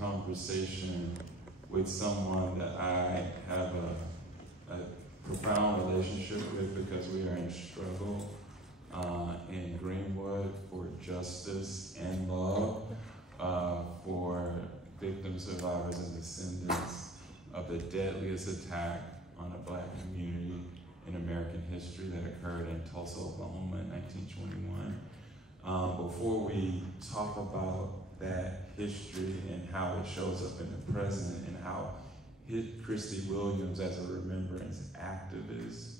Conversation with someone that I have a profound relationship with because we are in struggle in Greenwood for justice and love for victims, survivors, and descendants of the deadliest attack on a Black community in American history that occurred in Tulsa, Oklahoma in 1921. Before we talk about that history and how it shows up in the present and how Kristi Williams as a remembrance activist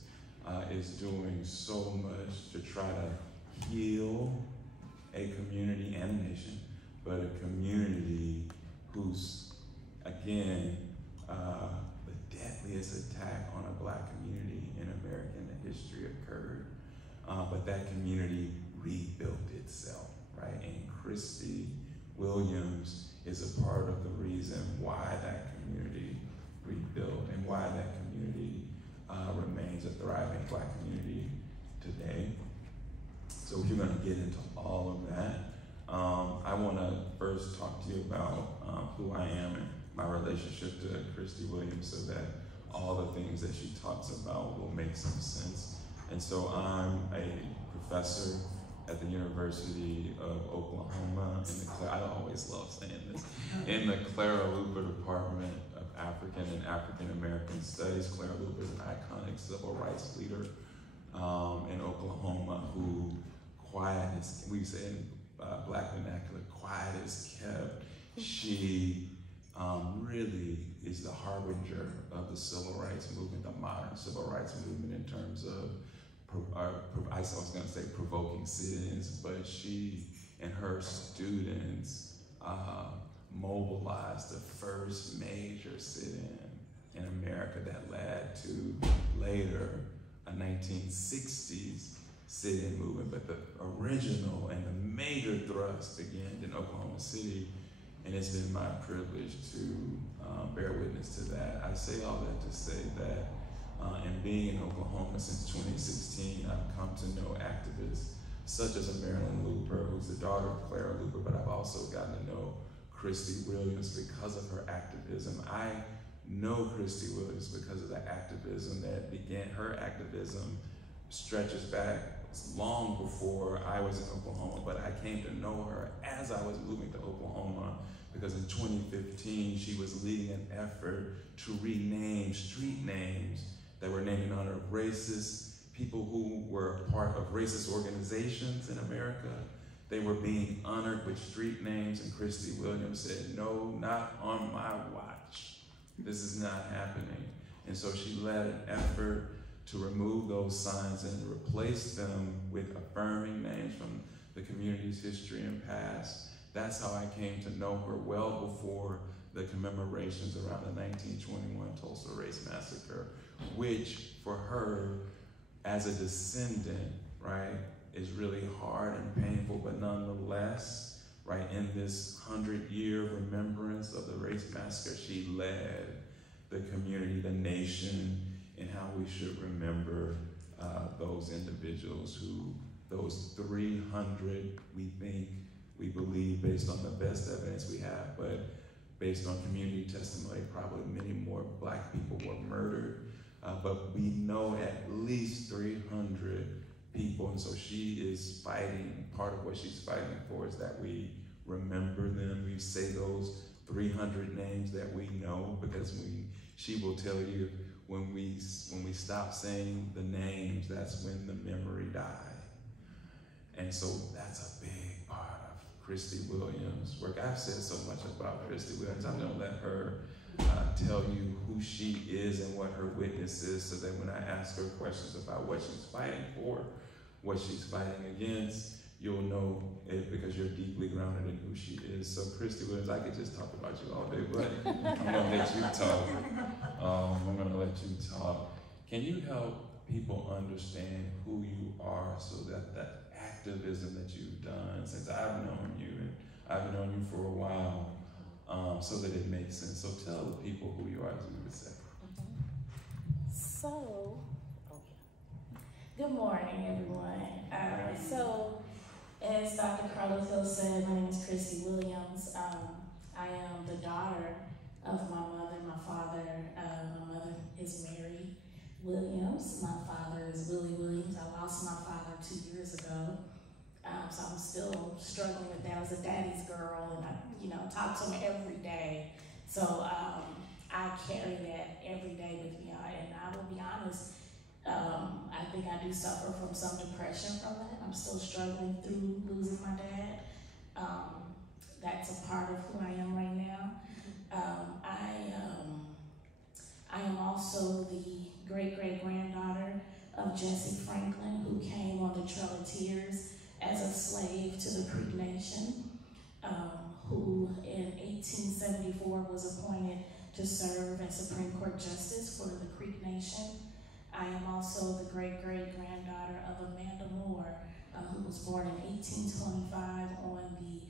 is doing so much to try to heal a community and a nation, but a community whose, again, the deadliest attack on a Black community in American history occurred, but that community rebuilt itself, right? And Kristi Williams is a part of the reason why that community rebuilt and why that community remains a thriving Black community today. So we're going to get into all of that. I want to first talk to you about who I am and my relationship to Kristi Williams so that all the things that she talks about will make some sense. And so I'm a professor at the University of Oklahoma, I always love saying this, in the Clara Luper Department of African and African American Studies. Clara Luper is an iconic civil rights leader in Oklahoma who quiet is, we say in Black vernacular, quiet is kept. She really is the harbinger of the civil rights movement, the modern civil rights movement in terms of I was going to say provoking sit-ins, but she and her students mobilized the first major sit-in in America that led to later a 1960s sit-in movement. But the original and the major thrust began in Oklahoma City, and it's been my privilege to bear witness to that. I say all that to say that and being in Oklahoma since 2016, I've come to know activists such as Marilyn Luper, who's the daughter of Clara Luper, but I've also gotten to know Kristi Williams because of her activism. I know Kristi Williams because of the activism that began. Her activism stretches back long before I was in Oklahoma, but I came to know her as I was moving to Oklahoma because in 2015, she was leading an effort to rename street names that were named in honor of racist people who were part of racist organizations in America. They were being honored with street names, and Kristi Williams said, no, not on my watch. This is not happening. And so she led an effort to remove those signs and replace them with affirming names from the community's history and past. That's how I came to know her well before the commemorations around the 1921 Tulsa Race Massacre, which for her, as a descendant, right, is really hard and painful, but nonetheless, right, in this 100-year remembrance of the race massacre, she led the community, the nation, in how we should remember those individuals who, those 300, we believe, based on the best evidence we have, but based on community testimony, probably many more Black people were murdered. But we know at least 300 people, and so she is fighting, part of what she's fighting for is that we remember them. We say those 300 names that we know, because she will tell you when we stop saying the names, that's when the memory died. And so that's a big part of Kristi Williams' work. I've said so much about Kristi Williams. I'm gonna let her tell you who she is and what her witness is, so that when I ask her questions about what she's fighting for, what she's fighting against, you'll know it because you're deeply grounded in who she is. So Kristi Williams, I could just talk about you all day, but I'm gonna let you talk. I'm gonna let you talk. Can you help people understand who you are so that the activism that you've done since I've known you, and I've known you for a while, so that it makes sense. So tell the people who you are, as we would say. So, good morning, everyone. So, as Dr. Karlos K said, my name is Kristi Williams. I am the daughter of my mother, my father. My mother is Mary Williams. My father is Willie Williams. I lost my father 2 years ago. So I'm still struggling with that. I was a daddy's girl, and I, talk to him every day. So I carry that every day with me. And I will be honest, I think I do suffer from some depression from that. I'm still struggling through losing my dad. That's a part of who I am right now. I am also the great-great-granddaughter of Jesse Franklin, who came on the Trail of Tears as a slave to the Creek Nation, who in 1874 was appointed to serve as Supreme Court Justice for the Creek Nation. I am also the great-great-granddaughter of Amanda Moore, who was born in 1825 on the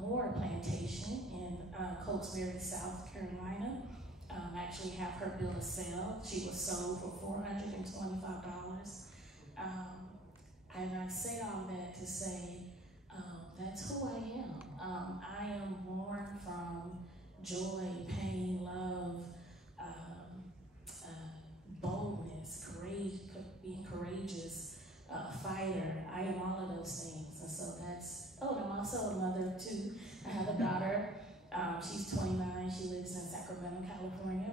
Moore Plantation in Cokesbury, South Carolina. Actually have her bill of sale. She was sold for $425. And I say all that to say that's who I am. I am born from joy, pain, love, boldness, courage, being courageous, fighter. I am all of those things. And so and I'm also a mother too. I have a daughter. She's 29. She lives in Sacramento, California.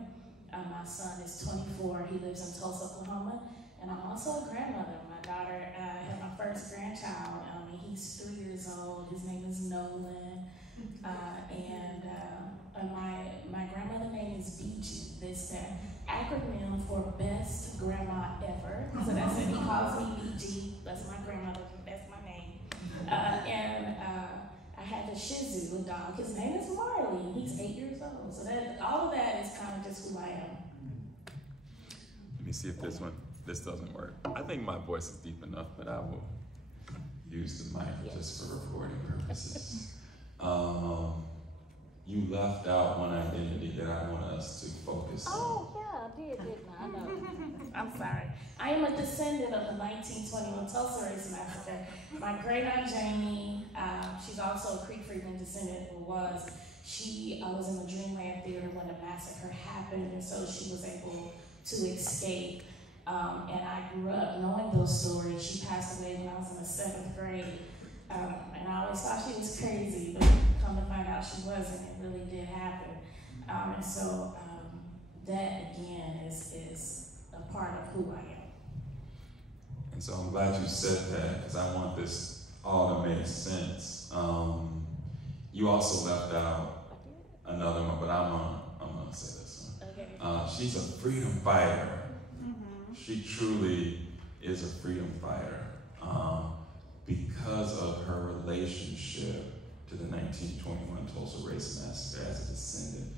My son is 24. He lives in Tulsa, Oklahoma. And I'm also a grandmother. My daughter had my first grandchild. He's 3 years old. His name is Nolan. And my grandmother's name is BG. That's the acronym for Best Grandma Ever. So that's it. He calls me BG. That's my grandmother. That's my name. I had a Shih Tzu, a dog. His name is Marley. He's 8 years old. So all of that is kind of just who I am. Let me see if this doesn't work. I think my voice is deep enough, but I will use the mic just for recording purposes. You left out one identity that I want us to focus on. Oh, yeah, I did, didn't I? I know. I'm sorry. I am a descendant of the 1921 Tulsa Race Massacre. My great-aunt Jamie, she's also a Creek Freemen descendant, or was. She was in the Dreamland Theater when the massacre happened, and so she was able to escape. And I grew up knowing those stories. She passed away when I was in the 7th grade. And I always thought she was crazy, but come to find out she wasn't. It really did happen. And so that, again, is a part of who I am. And so I'm glad you said that, because I want this all to make sense. You also left out another one, but I'm gonna say this one. Okay. She's a freedom fighter. Mm-hmm. She truly is a freedom fighter because of her relationship to the 1921 Tulsa Race Massacre as a descendant.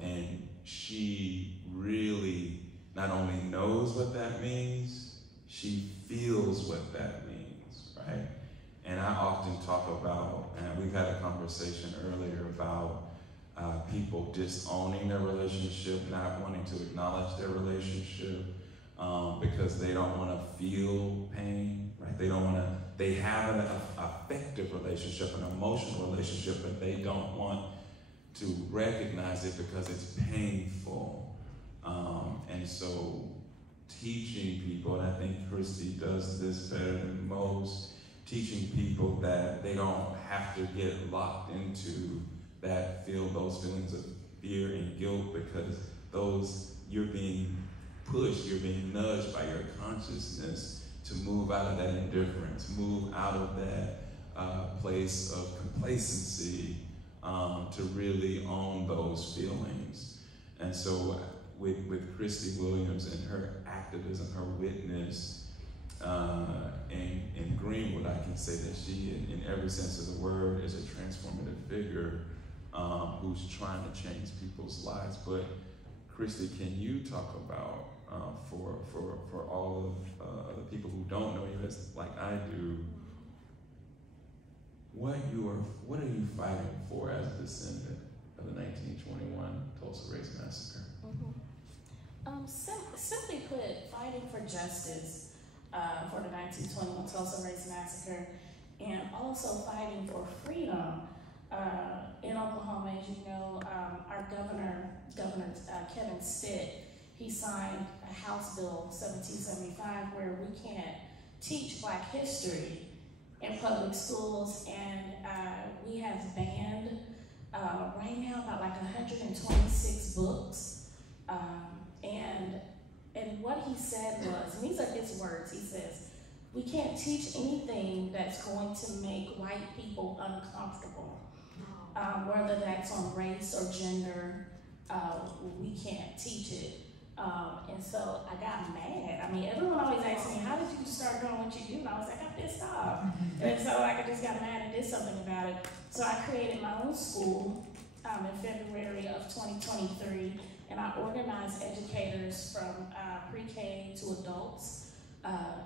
And she really not only knows what that means, she feels what that means, right? And I often talk about, and we've had a conversation earlier about people disowning their relationship, not wanting to acknowledge their relationship because they don't want to feel pain, right? They have an affective relationship, an emotional relationship, but they don't want to recognize it because it's painful. And so teaching people, and I think Kristi does this better than most, teaching people that they don't have to get locked into feel those feelings of fear and guilt, because you're being pushed, you're being nudged by your consciousness to move out of that indifference, move out of that place of complacency, to really own those feelings. And so with Kristi Williams and her activism, her witness, in Greenwood, I can say that she, in every sense of the word, is a transformative figure who's trying to change people's lives. But Kristi, can you talk about, for all of the people who don't know you as like I do, what are you fighting for as a descendant of the 1921 Tulsa Race Massacre? Mm-hmm. Simply put, fighting for justice for the 1921 Tulsa Race Massacre, and also fighting for freedom. in Oklahoma, as you know, our Governor Kevin Stitt, he signed a House Bill 1775 where we can't teach Black history in public schools, and we have banned right now about like 126 books, and what he said was, and these are his words, he says, we can't teach anything that's going to make white people uncomfortable, whether that's on race or gender, we can't teach it. And so I got mad. I mean, everyone always asks me, how did you start doing what you do? And I was like, I pissed off. And so I just got mad and did something about it. So I created my own school in February of 2023, and I organized educators from pre-K to adults.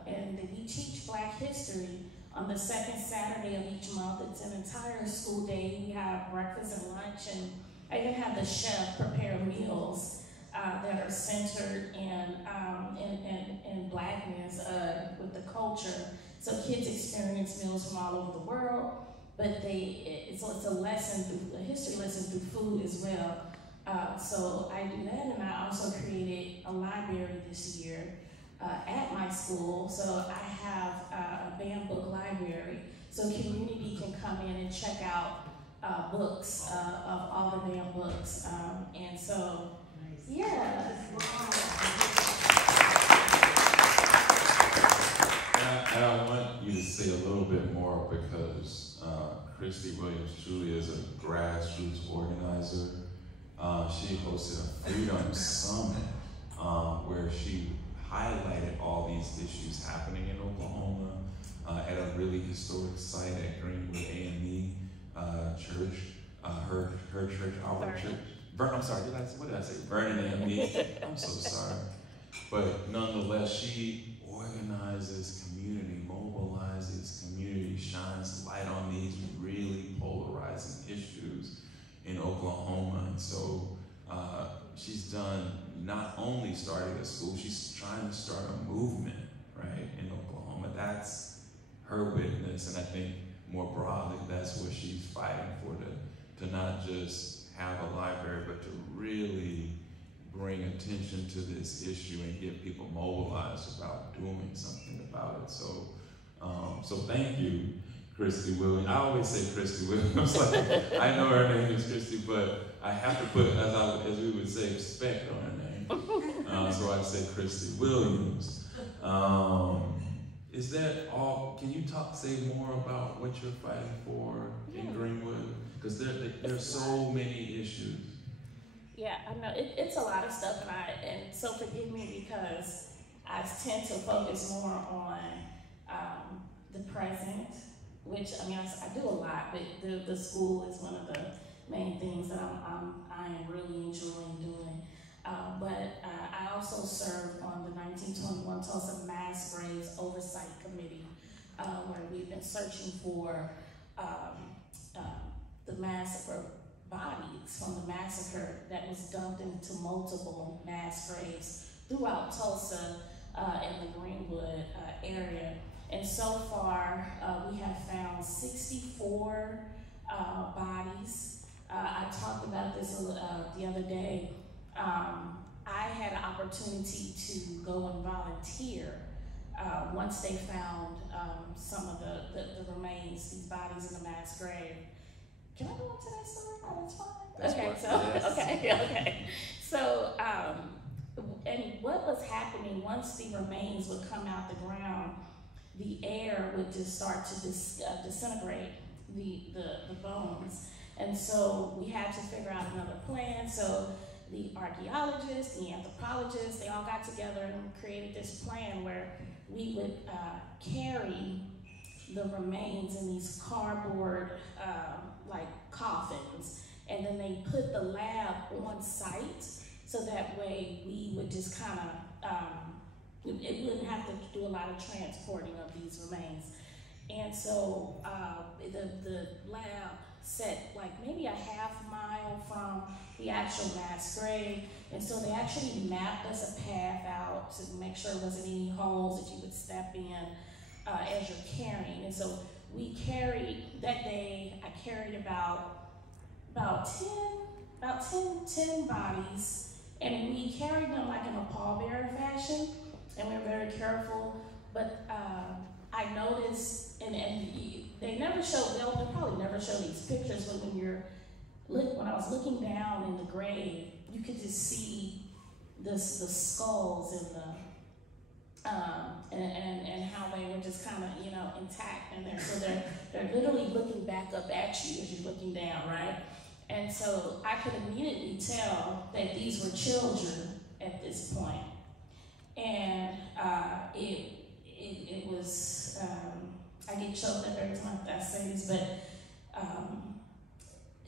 And we teach Black history on the second Saturday of each month. It's an entire school day. We have breakfast and lunch, and I even have the chef prepare meals that are centered in Blackness with the culture. So kids experience meals from all over the world, but it's a lesson, a history lesson through food as well. So I do that, and I also created a library this year at my school. So I have a banned book library, so community can come in and check out books of all the banned books, and so. Yeah. And I want you to say a little bit more, because Kristi Williams truly is a grassroots organizer. She hosted a Freedom Summit where she highlighted all these issues happening in Oklahoma at a really historic site at Greenwood AME Church, her church, our church. I'm sorry, what did I say? Vernon and me. I'm so sorry. But nonetheless, she organizes community, mobilizes community, shines light on these really polarizing issues in Oklahoma. And so she's done, not only starting a school, she's trying to start a movement, right, in Oklahoma. That's her witness, and I think more broadly, that's what she's fighting for, to not just have a library, but to really bring attention to this issue and get people mobilized about doing something about it. So, so thank you, Kristi Williams. I always say Kristi Williams. Like, I know her name is Kristi, but I have to put, as we would say, respect on her name. So I say Kristi Williams. Is that all? Can you say more about what you're fighting for in Greenwood? Because there's so many issues. Yeah, I know it's a lot of stuff, and so forgive me because I tend to focus more on the present, which I mean I do a lot, but the school is one of the main things that I am really enjoying doing. But I also serve on the 1921 Tulsa Mass Graves Oversight Committee, where we've been searching for the massacre bodies from the massacre that was dumped into multiple mass graves throughout Tulsa and the Greenwood area. And so far, we have found 64 bodies. I talked about this the other day. I had an opportunity to go and volunteer once they found some of the remains, these bodies in the mass grave. Can I go into that story? Oh, that's fine. That's okay, yes. Okay. So, and what was happening once the remains would come out the ground, the air would just start to disintegrate the bones. And so we had to figure out another plan. So the archaeologists, the anthropologists, they all got together and created this plan where we would carry the remains in these cardboard like coffins, and then they put the lab on site, so that way we would just kind of, it wouldn't have to do a lot of transporting of these remains. And so the lab set like maybe a half mile from the actual mass grave, and so they actually mapped us a path out to make sure there wasn't any holes that you would step in as you're carrying. And so we carried, that day I carried about about 10 bodies, and we carried them like in a pallbearer fashion, and we were very careful. But I noticed, and they never showed, they'll probably never show these pictures, but when I was looking down in the grave, you could just see the skulls and and how they were just kind of, you know, intact, and they're literally looking back up at you as you're looking down, right? And so I could immediately tell that these were children at this point. And it was, I get choked up every time I say this, but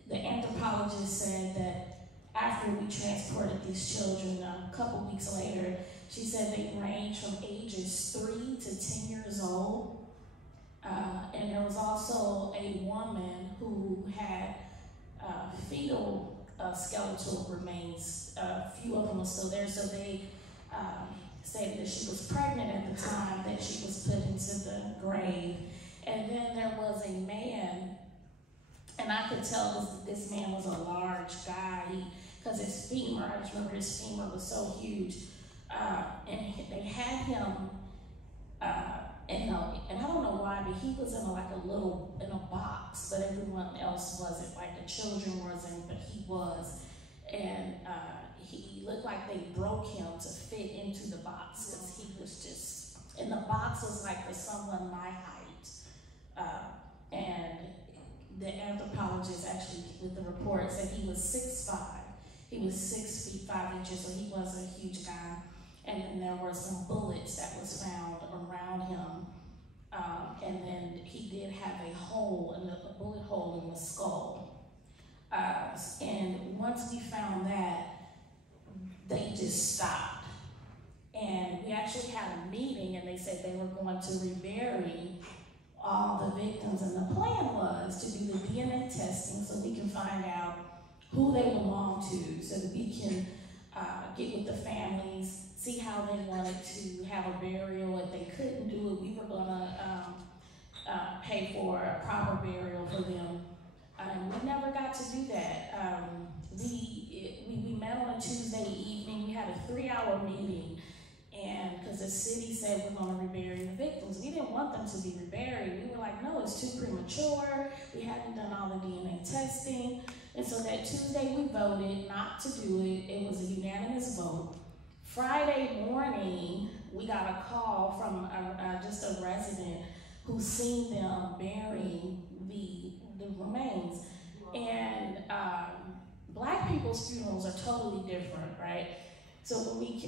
the anthropologist said that after we transported these children, a couple weeks later, she said they range from ages 3 to 10 years old. And there was also a woman who had fetal skeletal remains. A few of them were still there, so they stated that she was pregnant at the time that she was put into the grave. And then there was a man, and I could tell this man was a large guy, because his femur, I just remember his femur was so huge. And they had him, and I don't know why, but he was in a box, but everyone else wasn't, like the children wasn't, but he was. And he looked like they broke him to fit into the box, because he was just, and the box was like for someone my height. And the anthropologist actually, with the report, said he was 6'5". He was 6 feet 5 inches, so he was a huge guy. And then there were some bullets that was found around him. And then he did have a bullet hole in the skull. And once we found that, they just stopped. And we actually had a meeting, and they said they were going to rebury all the victims. And the plan was to do the DNA testing so we can find out who they belong to, so that we can get with the families, see how they wanted to have a burial. If they couldn't do it, we were gonna pay for a proper burial for them. We never got to do that. We met on a Tuesday evening. We had a 3-hour meeting, and because the city said we're gonna rebury the victims, we didn't want them to be reburied. We were like, no, it's too premature. We hadn't done all the DNA testing. And so that Tuesday we voted not to do it. It was a unanimous vote. Friday morning, we got a call from just a resident who seen them burying the remains. And Black people's funerals are totally different, right? So when we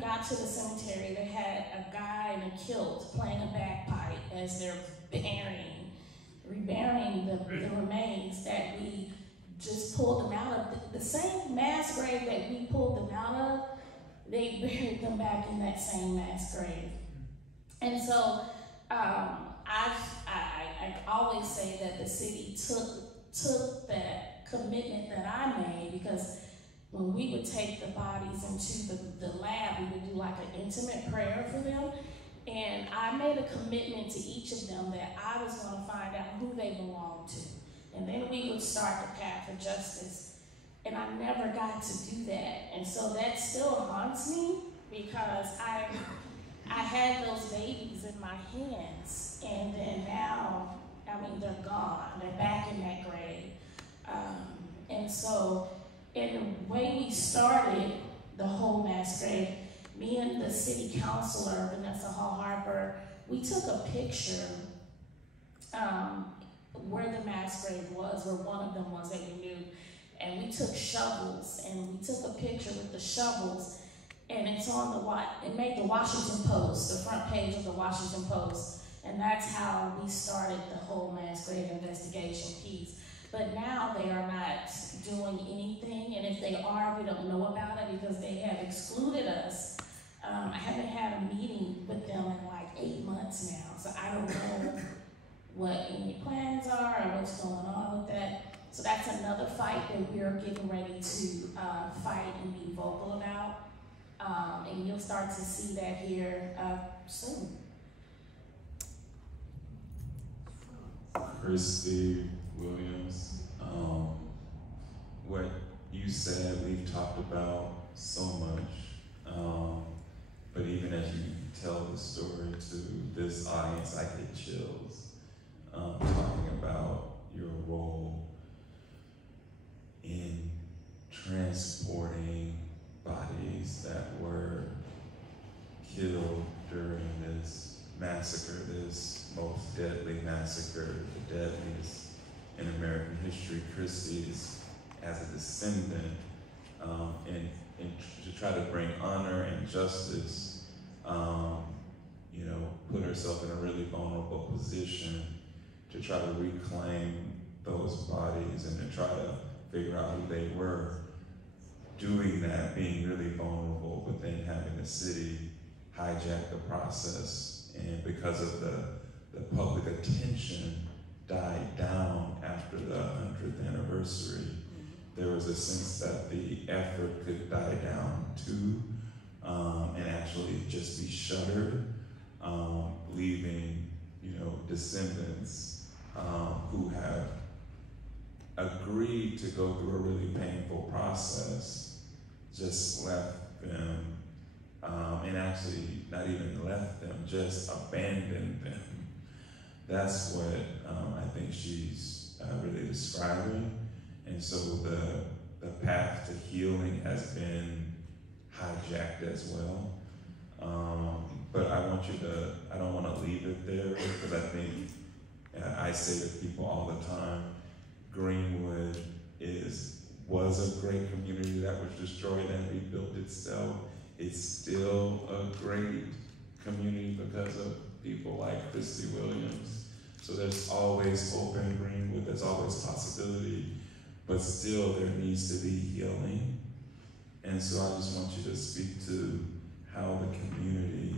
got to the cemetery, they had a guy in a kilt playing a bagpipe as they're reburying the remains that we just pulled them out of. The same mass grave that we pulled them out of, they buried them back in that same mass grave. And so I always say that the city took that commitment that I made, because when we would take the bodies into the lab, we would do like an intimate prayer for them. And I made a commitment to each of them that I was going to find out who they belonged to. And then we would start the path of justice. And I never got to do that. And so that still haunts me, because I had those babies in my hands. And then now, I mean, they're gone. They're back in that grave. And so, in the way we started the whole mass grave, me and the city councilor, Vanessa Hall Harper, we took a picture where the mass grave was, where one of them was that we knew. And we took shovels, and we took a picture with the shovels, and it's on it made the Washington Post, the front page of the Washington Post. And that's how we started the whole mass grave investigation piece. But now they are not doing anything, and if they are, we don't know about it because they have excluded us. I haven't had a meeting with them in like 8 months now, so I don't know what any plans are or what's going on with that. So that's another fight that we're getting ready to fight and be vocal about. And you'll start to see that here soon. Kristi Williams, what you said, we've talked about so much, but even as you tell the story to this audience, I get chills, talking about your role in transporting bodies that were killed during this massacre, this most deadly massacre, the deadliest in American history. Kristi is, as a descendant, and to try to bring honor and justice, put herself in a really vulnerable position to try to reclaim those bodies and to try to figure out who they were. Doing that, being really vulnerable, but then having the city hijack the process, and because of the public attention died down after the 100th anniversary, there was a sense that the effort could die down too, and actually just be shuttered, leaving, descendants who have agreed to go through a really painful process, just left them, and actually not even left them, just abandoned them. That's what I think she's really describing. And so the path to healing has been hijacked as well. But I don't want to leave it there, because I think, I say to people all the time, Greenwood was a great community that was destroyed and rebuilt itself. It's still a great community because of people like Kristi Williams. So there's always hope in Greenwood, there's always possibility, but still there needs to be healing. And so I just want you to speak to how the community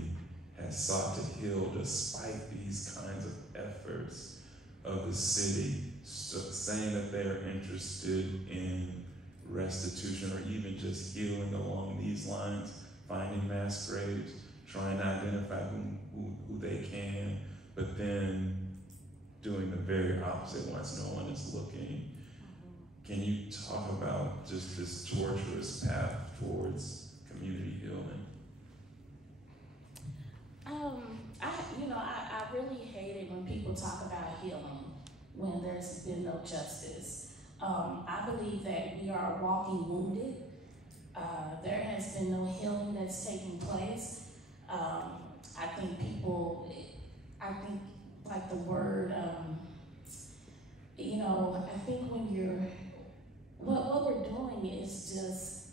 has sought to heal despite these kinds of efforts of the city, saying that they're interested in restitution or even just healing along these lines, finding mass graves, trying to identify who they can, but then doing the very opposite once no one is looking. Can you talk about just this tortuous path towards community healing? I really hate it when people talk about healing when there's been no justice. I believe that we are walking wounded. There has been no healing that's taking place. I think like the word, I think when what we're doing is just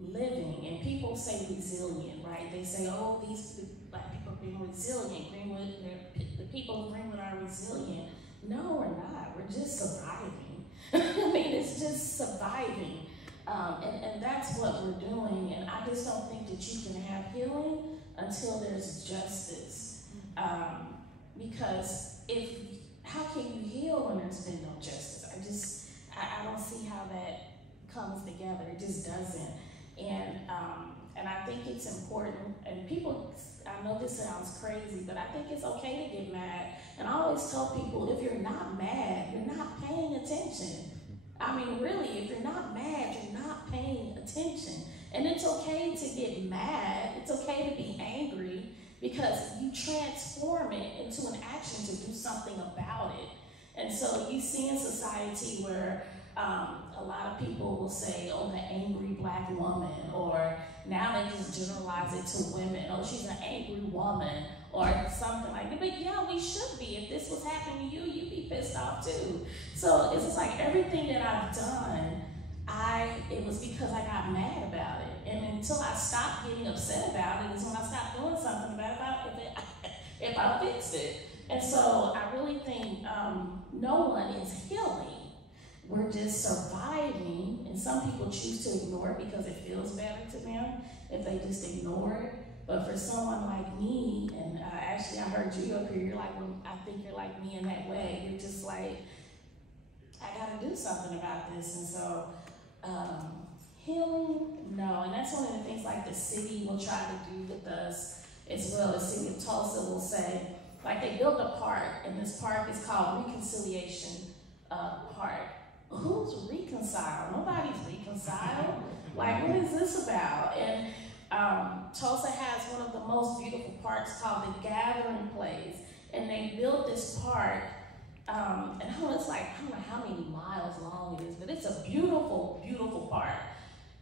living, and people say resilient, right? They say, oh, these Black people are being resilient. The people of Greenwood are resilient. No, we're not. We're just surviving. I mean, it's just surviving. And that's what we're doing. And I just don't think that you can have healing until there's justice. Because how can you heal when there's been no justice? I don't see how that comes together. It just doesn't. And I think it's important, and people, I know this sounds crazy, but I think it's okay to get mad. And I always tell people, if you're not mad, you're not paying attention. I mean, really, if you're not mad, you're not paying attention. And it's okay to get mad. It's okay to be angry, because you transform it into an action to do something about it. And so you see in society where a lot of people will say, oh, the angry Black woman, or now they just generalize it to women. Oh, she's an angry woman, or something like that. But yeah, we should be. If this was happening to you, you'd be pissed off too. So it's just like everything that I've done, it was because I got mad about it. And until I stopped getting upset about it is when I stopped doing something about it, if I fixed it. And so I really think no one is healing. We're just surviving, and some people choose to ignore it because it feels better to them if they just ignore it. But for someone like me, and actually I heard you up here, you're like, well, I think you're like me in that way. You're just like, I gotta do something about this. And so healing, no. And that's one of the things like the city will try to do with us as well. The city of Tulsa will say, like they built a park, and this park is called Reconciliation Park. who's reconciled? Nobody's reconciled. Like, what is this about? And Tulsa has one of the most beautiful parks called the Gathering Place, and they built this park, and it's like, I don't know how many miles long it is, but it's a beautiful, beautiful park.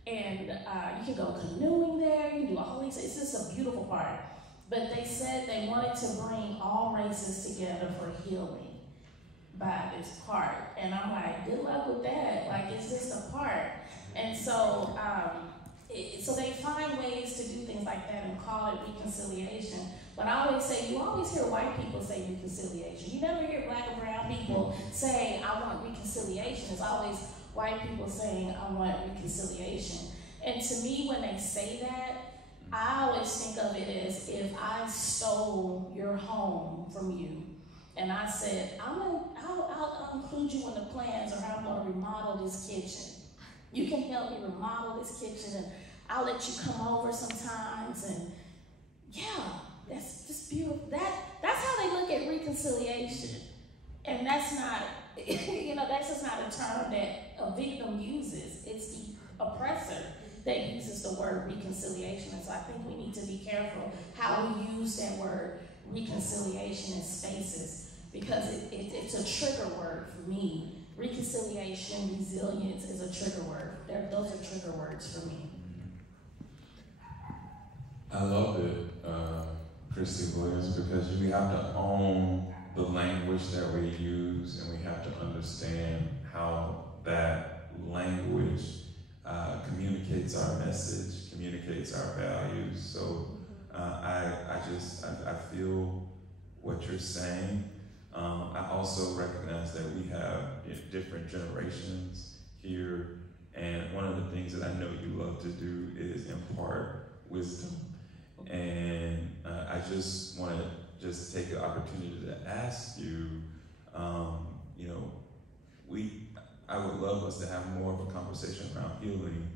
And you can go canoeing there, you can do all these, it's just a beautiful park. But they said they wanted to bring all races together for healing by this park. And I'm like, good luck with that. Like, it's just a park. And so, so they find ways to do things like that and call it reconciliation. But I always say, you always hear white people say reconciliation. You never hear black or brown people say, I want reconciliation. It's always white people saying, I want reconciliation. And to me, when they say that, I always think of it as if I stole your home from you, and I said, I'll include you in the plans, or how I'm going to remodel this kitchen. You can help me remodel this kitchen, and I'll let you come over sometimes. And yeah, that's just beautiful. That's how they look at reconciliation, and that's not, that's just not a term that a victim uses. It's the oppressor that uses the word reconciliation. And so I think we need to be careful how we use that word reconciliation in spaces, because it's a trigger word for me. Reconciliation, resilience is a trigger word. Those are trigger words for me. I love it, Kristi Williams, because we have to own the language that we use, and we have to understand how that language communicates our message, communicates our values. So I feel what you're saying. I also recognize that we have different generations here, and one of the things that I know you love to do is impart wisdom. And I just want to take the opportunity to ask you, I would love us to have more of a conversation around healing.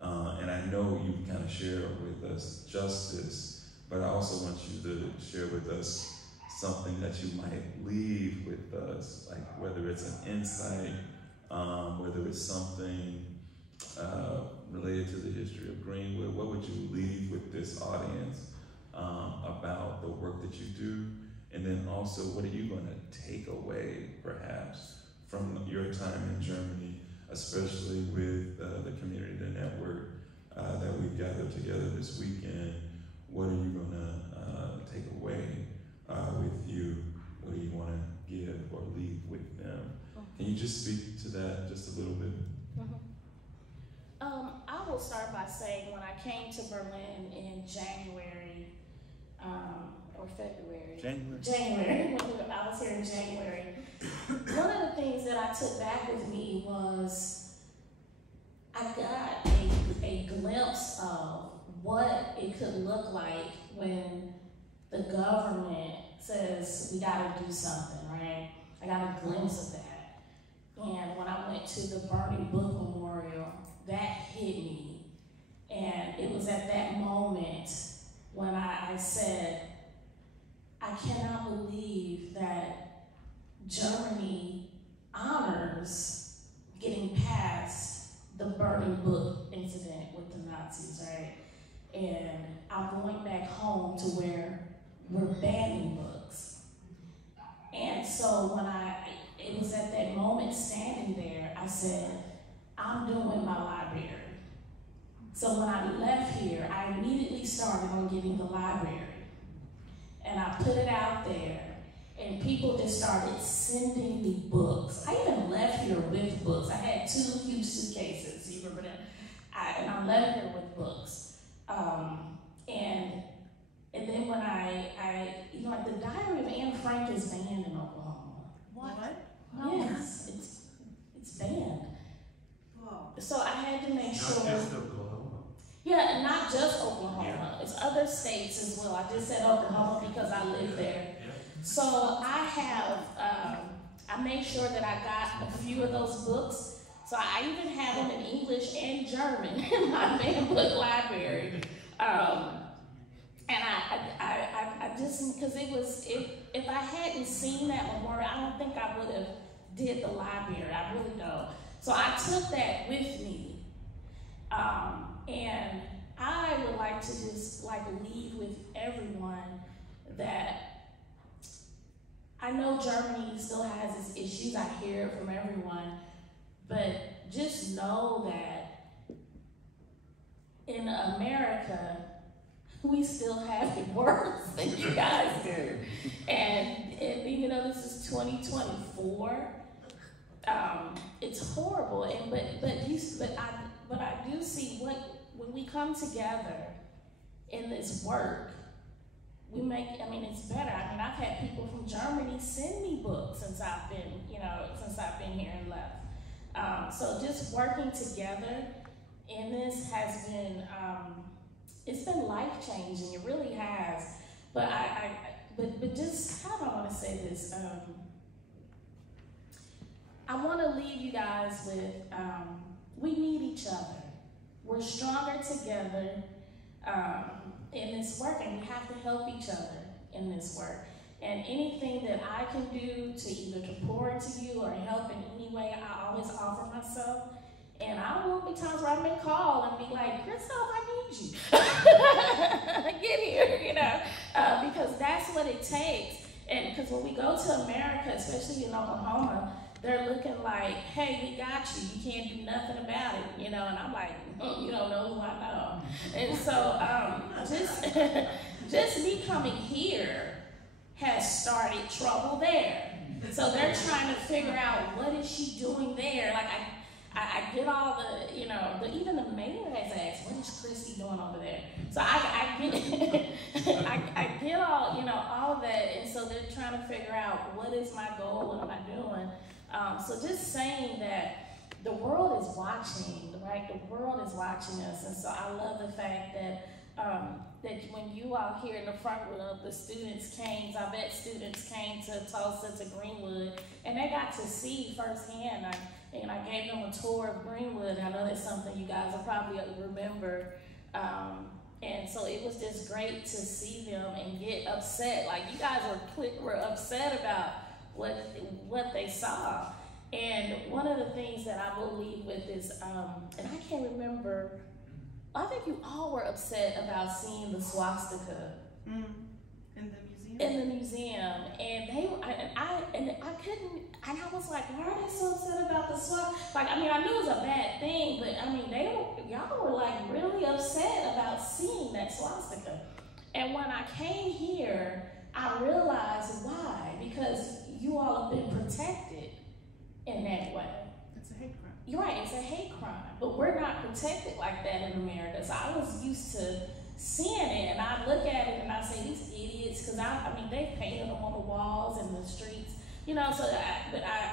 And I know you kind of share with us justice, but I also want you to share with us something that you might leave with us, like whether it's an insight, whether it's something related to the history of Greenwood. What would you leave with this audience about the work that you do? And then also, what are you going to take away, perhaps, from your time in Germany, especially with the community, the network that we've gathered together this weekend? What are you going to take away with you? What do you want to give or leave with them? Can you just speak to that just a little bit? I will start by saying, when I came to Berlin in January, or February. January. I was here in January. One of the things that I took back with me was I got a glimpse of what it could look like when the government says we gotta do something, right? I got a glimpse of that. And when I went to the Burning Book Memorial, that hit me. And it was at that moment when I said, I cannot believe that Germany honors getting past the burning book incident with the Nazis, right? And I'm going back home to where we're banning books. And so when it was at that moment standing there, I said, I'm doing my library. So when I left here, I immediately started on getting the library. And I put it out there, and people just started sending me books. I even left here with books. I had 2 huge suitcases, you remember that? And I left here with books. And then when like the Diary of Anne Frank is banned in Oklahoma. What? Yes, it's banned. Whoa. So I had to make sure. Not just Oklahoma. Yeah, and not just Oklahoma. It's other states as well. I just said Oklahoma because I live there. So I have, I made sure that I got a few of those books. So I even have them in English and German in my man book library. And I just, because it was, if I hadn't seen that memorial, I don't think I would have did the library. I really don't. So I took that with me. And I would like to just leave with everyone that I know Germany still has its issues. I hear it from everyone, but just know that in America, we still have it worse than you guys do. And even though this is 2024, it's horrible. And but I do see when we come together in this work, we make. I mean, it's better. I mean, I've had people from Germany send me books since I've been here and left. So just working together in this has been. It's been life-changing, it really has. But but just, how do I want to say this? I want to leave you guys with, we need each other. We're stronger together in this work, and we have to help each other in this work. And anything that I can do to either to pour into you or help in any way, I always offer myself. And I will be times where I may call and be like, Christoph, I need you. Get here, because that's what it takes. And because when we go to America, especially in Oklahoma, they're looking like, hey, we got you. You can't do nothing about it, and I'm like, you don't know who I know. And so just me coming here has started trouble there. So they're trying to figure out, what is she doing there? Like, I get all the, even the mayor has asked, what is Kristi doing over there? So I get, I get all, all of that, and so they're trying to figure out, what is my goal, what am I doing? So just saying that the world is watching, right? The world is watching us, and so I love the fact that that when you all here in the front row, the students came, I bet students came to Tulsa, to Greenwood, and they got to see firsthand. And I gave them a tour of Greenwood. I know that's something you guys will probably remember. And so it was just great to see them and get upset. Like, you guys were upset about what they saw. And one of the things that I will leave with is, and I can't remember, I think you all were upset about seeing the swastika. In the museum, and I couldn't, and I was like, why are they so upset about the swastika? Like, I mean, I knew it was a bad thing, but I mean, y'all were like really upset about seeing that swastika. And when I came here, I realized why, because you all have been protected in that way. It's a hate crime. You're right, it's a hate crime, but we're not protected like that in America. So I was used to seeing it, and I look at it and I say, these idiots, because I mean, they painted them on the walls and the streets, so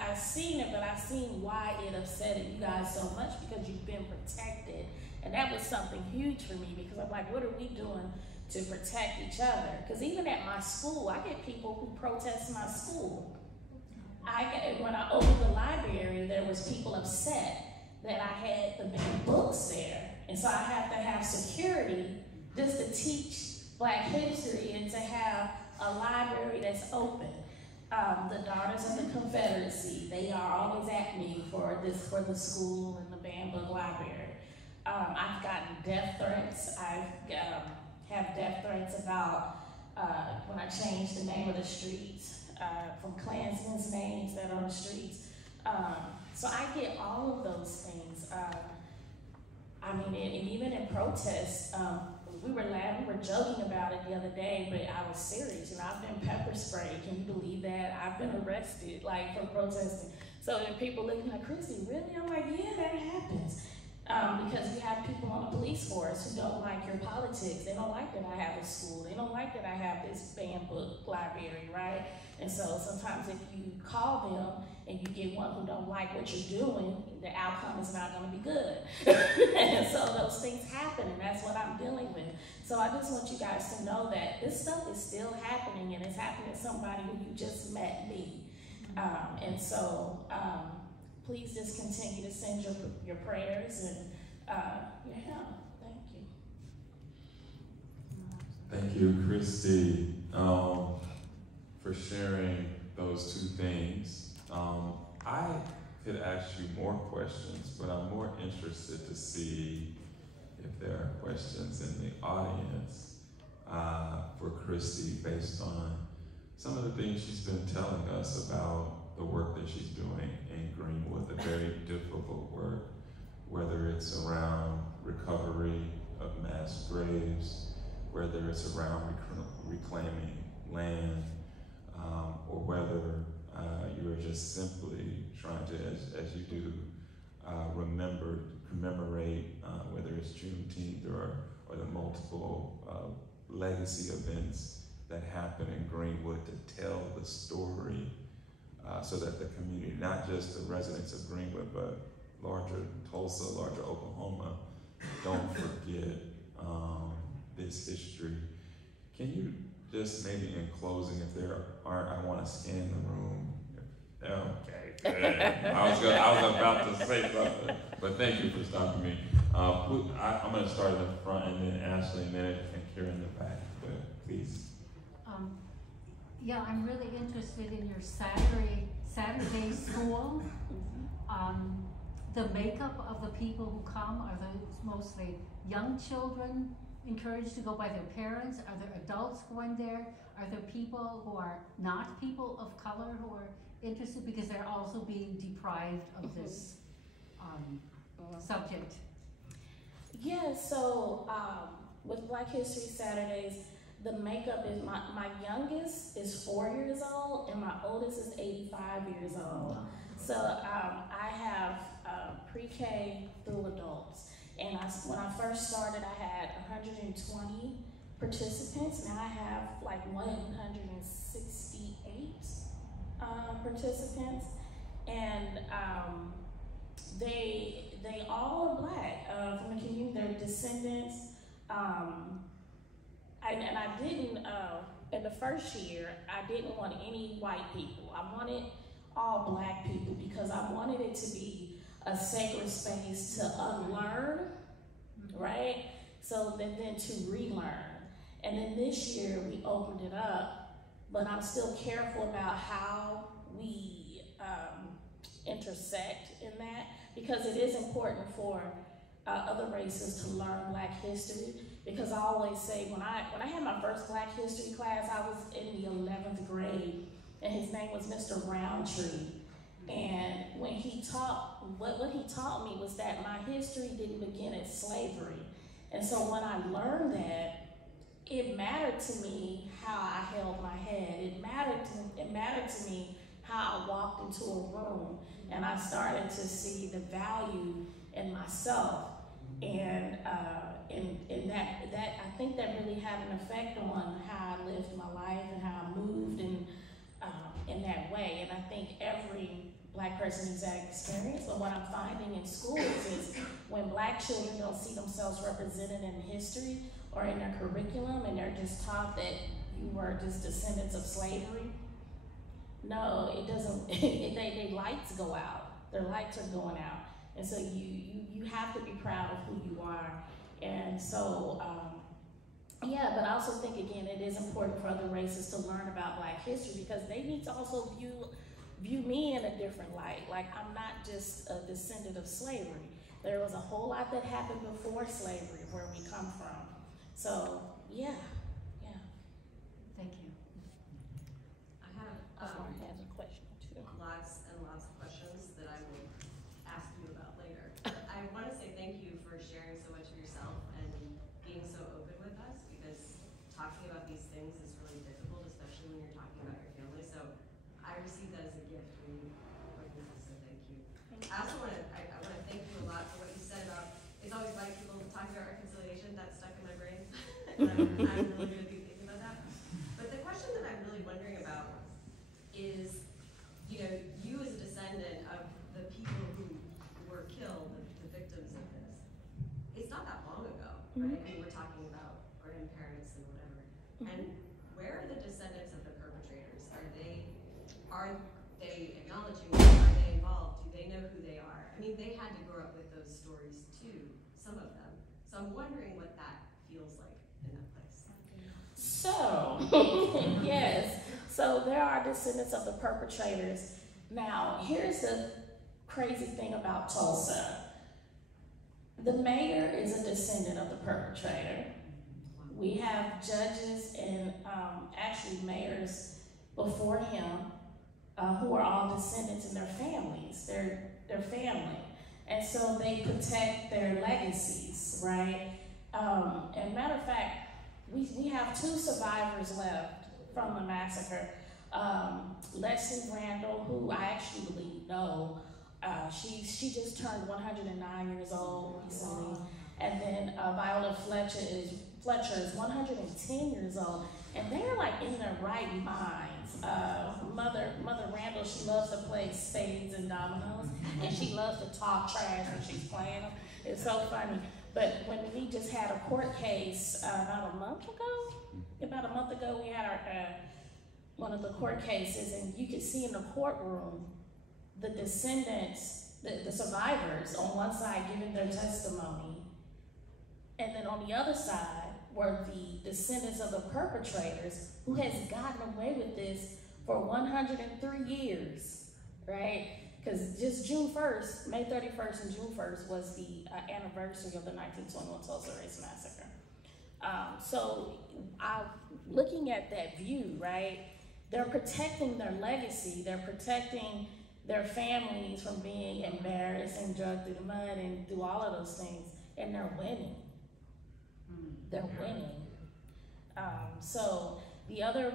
I've seen it, but I've seen why it upset you guys so much, because you've been protected. And that was something huge for me, because I'm like, what are we doing to protect each other? Because even at my school, I get people who protest my school. When I opened the library, there was people upset that I had the big books there. And so I have to have security just to teach Black history and to have a library that's open. The Daughters of the Confederacy, they are always at me for the school and the banned book library. I've gotten death threats. I've have death threats about when I changed the name of the streets from Klansmen's names that are on the streets. So I get all of those things. I mean, and even in protests, we were joking about it the other day, but I was serious. I've been pepper sprayed. Can you believe that? I've been arrested, for protesting. So then people looking like, Kristi, really? I'm like, yeah, that happens. Because we have people on the police force who don't like your politics. They don't like that I have a school. They don't like that I have this banned book library, right? And so sometimes if you call them and you get one who don't like what you're doing, the outcome is not going to be good. And so those things happen, and that's what I'm dealing with. So I just want you guys to know that this stuff is still happening, and it's happening to somebody who you just met, me. And so please just continue to send your prayers and your help. Thank you. Thank you, Kristi, for sharing those two things. I could ask you more questions, but I'm more interested to see if there are questions in the audience for Kristi based on some of the things she's been telling us about the work that she's doing in Greenwood, the very difficult work, whether it's around recovery of mass graves, whether it's around reclaiming land, or whether you're just simply trying to, as you do, commemorate, whether it's Juneteenth or the multiple legacy events that happen in Greenwood to tell the story so that the community, not just the residents of Greenwood, but larger Tulsa, larger Oklahoma, don't forget this history. Can you just maybe in closing, if there aren't, I want to scan the room. Okay, good. I was about to say something, but thank you for stopping me. I'm going to start in the front and then Ashley and then Kira in the back, but please. Yeah, I'm really interested in your Saturday school. The makeup of the people who come, are those mostly young children encouraged to go by their parents? Are there adults going there? Are there people who are not people of color who are interested because they're also being deprived of this subject? Yeah, so with Black History Saturdays, the makeup is my youngest is 4 years old and my oldest is 85 years old. So I have pre-K through adults. And when I first started, I had 120 participants. Now I have like 168 participants. And they all are Black from the community. They're descendants. And I didn't, in the first year, I didn't want any white people. I wanted all Black people because I wanted it to be a sacred space to unlearn, right? So then to relearn. And then this year we opened it up, but I'm still careful about how we intersect in that because it is important for other races to learn Black history. Because I always say, when I had my first Black history class, I was in the 11th grade, and his name was Mr. Roundtree. And when he taught, what he taught me was that my history didn't begin at slavery. And so when I learned that, it mattered to me how I held my head. It mattered to me how I walked into a room, and I started to see the value in myself. And that I think that really had an effect on how I lived my life and how I moved in that way. And I think every Black person has that experience. But what I'm finding in schools is when Black children don't see themselves represented in history or in their curriculum, and they're just taught that you were just descendants of slavery. No, it doesn't. Their lights go out. Their lights are going out. And so you have to be proud of who you are. And so, yeah, but I also think, again, it is important for other races to learn about Black history because they need to also view me in a different light. Like, I'm not just a descendant of slavery. There was a whole lot that happened before slavery where we come from. So, yeah. Thank you. I have has a question too. lots and lots of questions that I will ask you about later. I want to say thank you for sharing so much of yourself and being so open with us because talking about these things is really difficult, especially when you're talking about your family. So I received that as a gift when you worked with us, so thank you. I also want to thank you a lot for what you said about it's always white people talking about reconciliation. That's stuck in my brain. And I'm really going to be thinking about that. But the question that I'm really wondering about is, you know, you as a descendant of the people who were killed, the victims of this, it's not that long ago, right? I mean, we're talking about grandparents and whatever. And where are the descendants of the perpetrators? Are they acknowledging them? Are they involved? Do they know who they are? I mean, they had to grow up with those stories too, some of them. So I'm wondering what that feels like in that place. So, yes. So there are descendants of the perpetrators. Now, here's the crazy thing about Tulsa. The mayor is a descendant of the perpetrator. We have judges and actually mayors before him who are all descendants in their families, their family. And so they protect their legacies, right? And matter of fact, we have 2 survivors left from the massacre. Leslie Randall, who I actually believe know, she just turned 109 years old recently. And then Viola Fletcher is 110 years old, and they're like in their right minds. Mother Randall, she loves to play spades and dominoes, and she loves to talk trash when she's playing them. It's so funny. But when we just had a court case about a month ago, we had our one of the court cases, and you could see in the courtroom the descendants, the survivors on one side giving their testimony, and then on the other side were the descendants of the perpetrators who has gotten away with this for 103 years, right? Because just June 1st, May 31st and June 1st was the anniversary of the 1921 Tulsa Race Massacre. So looking at that view, right, they're protecting their legacy, they're protecting their families from being embarrassed and dragged through the mud and through all of those things, and they're winning. They're winning. So the other,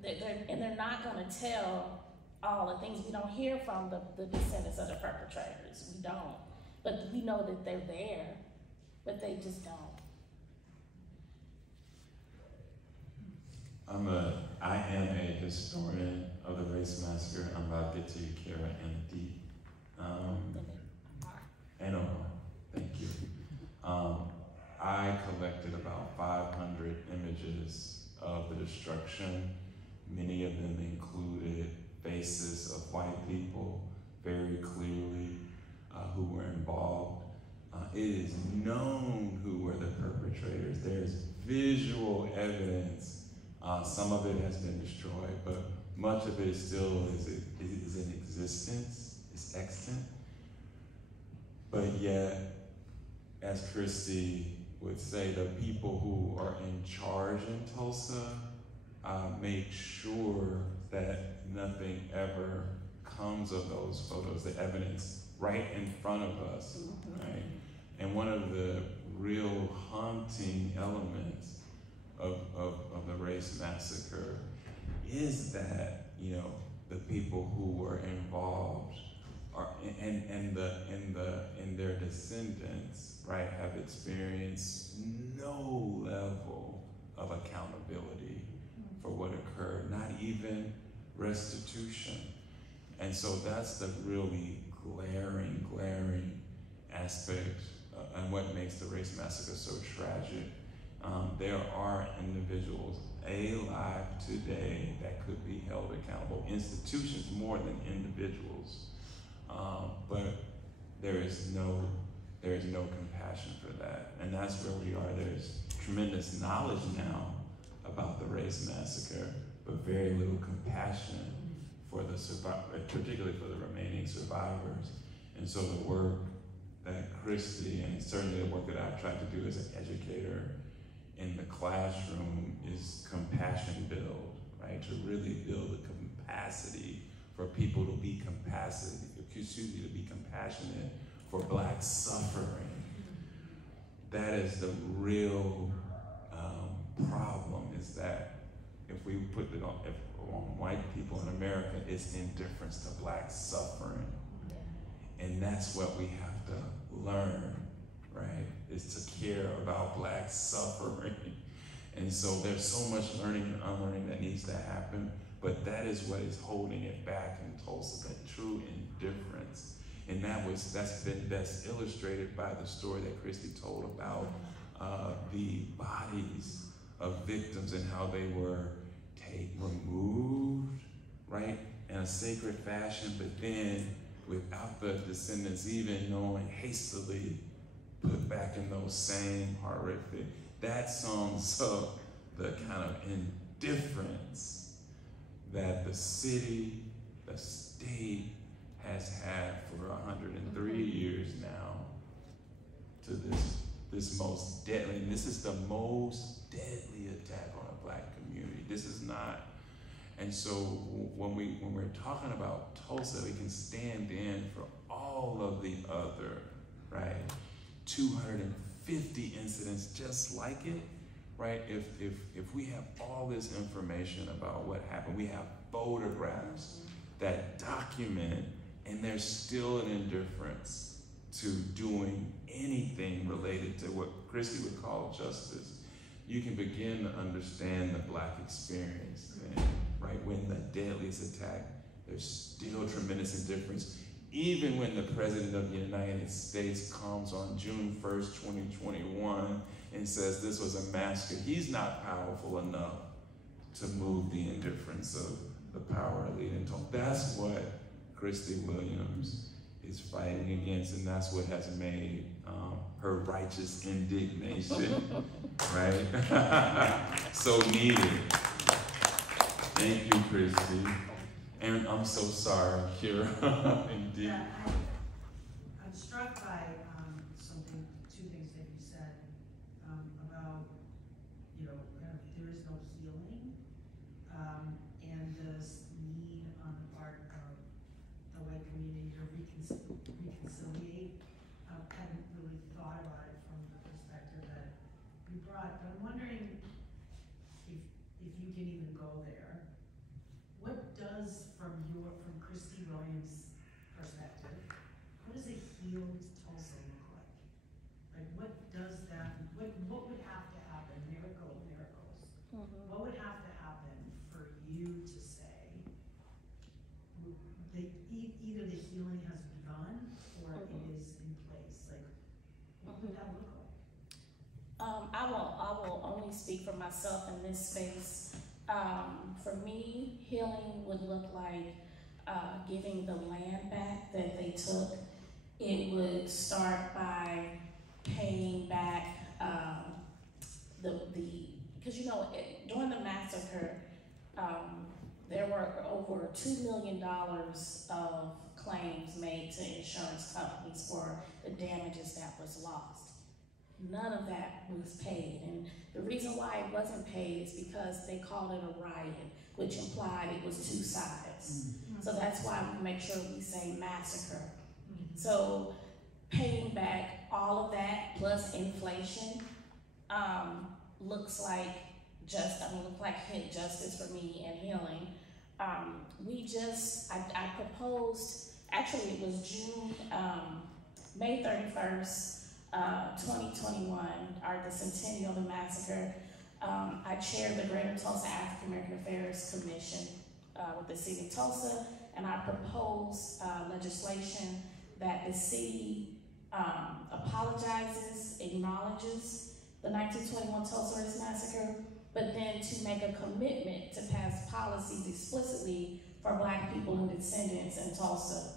they're not going to tell all the things. We don't hear from the descendants of the perpetrators. We don't. But we know that they're there, but they just don't. I am a historian of the race massacre. I'm about to get to you, Kara, and Dee. And thank you. I collected about 500 images of the destruction. Many of them included faces of white people very clearly who were involved. It is known who were the perpetrators. There's visual evidence. Some of it has been destroyed, but much of it still is in existence, is extant. But yet, as Kristi would say, the people who are in charge in Tulsa make sure that nothing ever comes of those photos, the evidence right in front of us, right? And one of the real haunting elements of the race massacre is that, you know, the people who were involved are, and their descendants, right, have experienced no level of accountability for what occurred, not even restitution. And so that's the really glaring aspect and what makes the race massacre so tragic. There are individuals alive today that could be held accountable, institutions more than individuals, but there is no compassion for that, and that's where we are. There's tremendous knowledge now about the race massacre, but very little compassion for the particularly for the remaining survivors. And so the work that Kristi, and certainly the work that I've tried to do as an educator in the classroom, is compassion build, right? To really build the capacity for people to be compassionate for Black suffering. That is the real problem, is that if we put it on white people in America, it's indifference to Black suffering. And that's what we have to learn, right? Is to care about Black suffering. And so there's so much learning and unlearning that needs to happen, but that is what is holding it back in Tulsa, that true indifference. And that's been best illustrated by the story that Kristi told about the bodies of victims and how they were removed, right, in a sacred fashion, but then without the descendants even knowing, hastily put back in those same horrific. That sums up the kind of indifference that the city, the state has had for 103 years now to this most deadly, and this is the most deadly attack on a black community. This is not, and so when we're talking about Tulsa, we can stand in for all of the other, right, 250 incidents just like it, right? If we have all this information about what happened, we have photographs that document, and there's still an indifference to doing anything related to what Kristi would call justice, you can begin to understand the black experience. And right when the deadliest attack, there's still tremendous indifference. Even when the President of the United States comes on June 1st, 2021 and says this was a massacre, he's not powerful enough to move the indifference of the power elite. And that's what Kristi Williams is fighting against, and that's what has made her righteous indignation, right? So needed. Thank you, Kristi. And I'm so sorry, Kira. Indeed. Yeah, I'm struck by two things that you said about, kind of there is no healing, and this need on the part of the white community to reconciliate. I hadn't really thought about it from the perspective that you brought, but I'm wondering if you can even go there. What does, from Kristi Williams' perspective, what does a healed Tulsa look like? Like, what does that, what would have to happen, miracles, what would have to happen for you to say, either the healing has begun or it is in place? Like, what would that look like? I will only speak for myself in this space. For me, healing would look like giving the land back that they took. It would start by paying back because during the massacre, there were over $2 million of claims made to insurance companies for the damages that was lost. None of that was paid, and the reason why it wasn't paid is because they called it a riot, which implied it was two sides. So that's why we make sure we say massacre. So paying back all of that plus inflation looks like justice for me and healing. I proposed, actually it was May 31st, 2021, the centennial of the massacre. I chaired the Greater Tulsa African American Affairs Commission with the city of Tulsa, and I proposed legislation that the city apologizes, acknowledges the 1921 Tulsa Race Massacre, but then to make a commitment to pass policies explicitly for Black people and descendants in Tulsa.